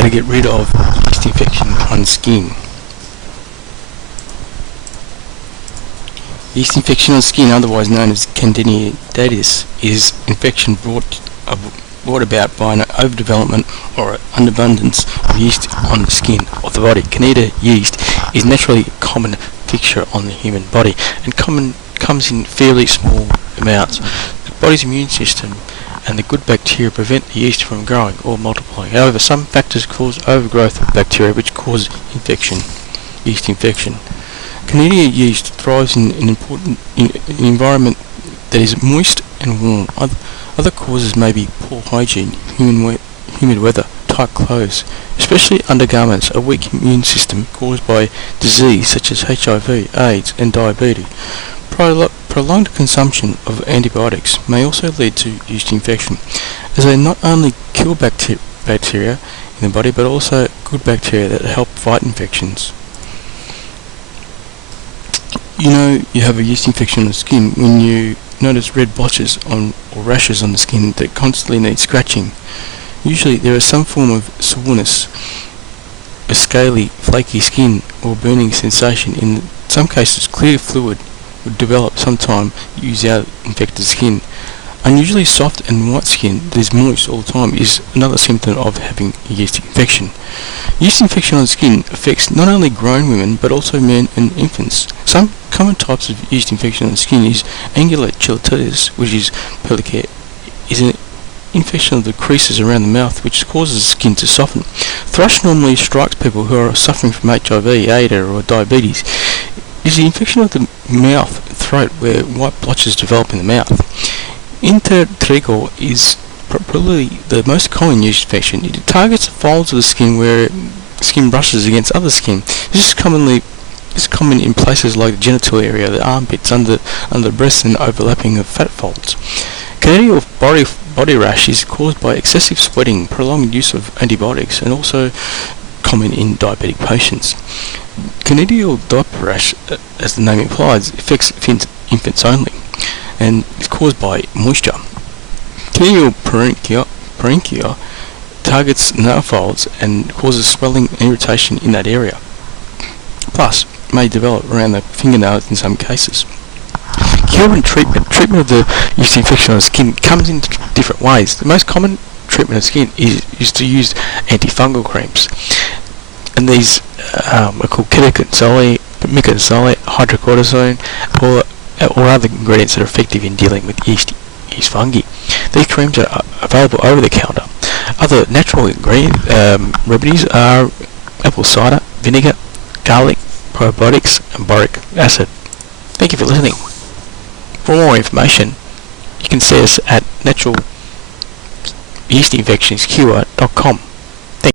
how to get rid of yeast infection on skin. Yeast infection on skin, otherwise known as candidiasis, is infection brought about by an overdevelopment or underabundance of yeast on the skin of the body. Candida yeast is naturally a common fixture on the human body and comes in fairly small amounts. The body's immune system and the good bacteria prevent the yeast from growing or multiplying. However, some factors cause overgrowth of bacteria which cause yeast infection. Candida yeast thrives in an environment that is moist and warm. Other causes may be poor hygiene, humid weather, tight clothes, especially undergarments, a weak immune system caused by disease such as HIV, AIDS and diabetes. Prolonged consumption of antibiotics may also lead to yeast infection, as they not only kill bacteria in the body but also good bacteria that help fight infections. You know you have a yeast infection on the skin when you notice red blotches or rashes on the skin that constantly need scratching. Usually there is some form of soreness, a scaly, flaky skin or burning sensation. In some cases, clear fluid would develop sometime use out infected skin. Unusually soft and white skin that is moist all the time is another symptom of having a yeast infection. Yeast infection on the skin affects not only grown women but also men and infants. Some common types of yeast infection on the skin is angular cheilitis, which is an infection of the creases around the mouth which causes the skin to soften. Thrush normally strikes people who are suffering from HIV, AIDS or diabetes. It is the infection of the mouth and throat where white blotches develop in the mouth. Intertrigo is probably the most common yeast infection. It targets the folds of the skin where skin brushes against other skin. This is common in places like the genital area, the armpits, under the breasts and overlapping of fat folds. Candida body rash is caused by excessive sweating, prolonged use of antibiotics, and also common in diabetic patients. Candida diaper rash, as the name implies, affects infants only and is caused by moisture. Candida parenchyma targets nail folds and causes swelling and irritation in that area. Plus, may develop around the fingernails in some cases. Cure and treatment of the yeast infection on the skin comes in different ways. The most common treatment of skin is to use antifungal creams, and these are called ketoconazole, hydrocortisone, or other ingredients that are effective in dealing with yeast fungi. These creams are available over the counter. Other natural remedies are apple cider, vinegar, garlic, probiotics, and boric acid. Thank you for listening. For more information, you can see us at naturalyeastinfectionscure.com.